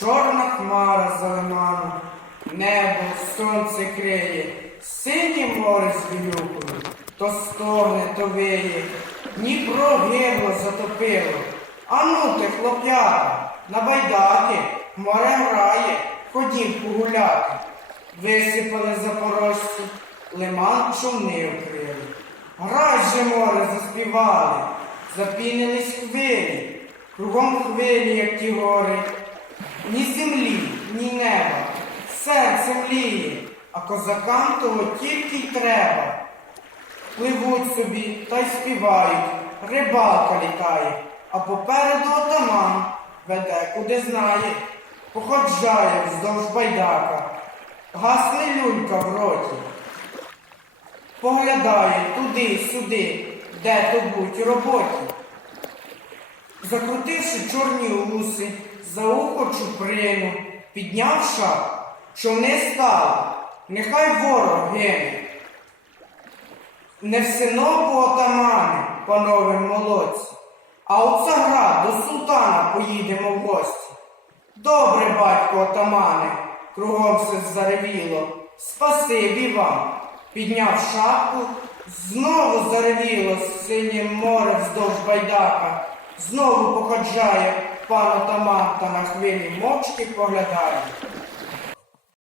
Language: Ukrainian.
Чорна хмара за лиманом, небо, сонце криє, синє море з вілюкою, то стогне, то виє, Дніпро гибло затопило. Ану ти, хлоп'ята, на байдаки, море грає, ходім погуляти. Висипали запорожці, лиман човни окрили. Грай же море заспівали, запінились хвилі, кругом хвилі, як ті гори. Ні землі, ні неба, серце мліє, а козакам того тільки й треба. Пливуть собі та й співають, рибалка літає, а попереду отаман веде, куди знає, походжає вздовж байдака, гасне люлька в роті. Поглядає туди, сюди, де то будь роботі. Закрутивши чорні уси, за ухо чуприну, підняв шаг, човни стали, нехай ворог гине. Не в синоку отамани, панове молодці, а у царя до султана поїдемо в гості. Добре, батько отамане, кругом все заревіло, спасибі вам. Підняв шапку, знову заревіло синє море вздовж байдака, знову походжає пан отаман та на хвилі мовчки поглядає.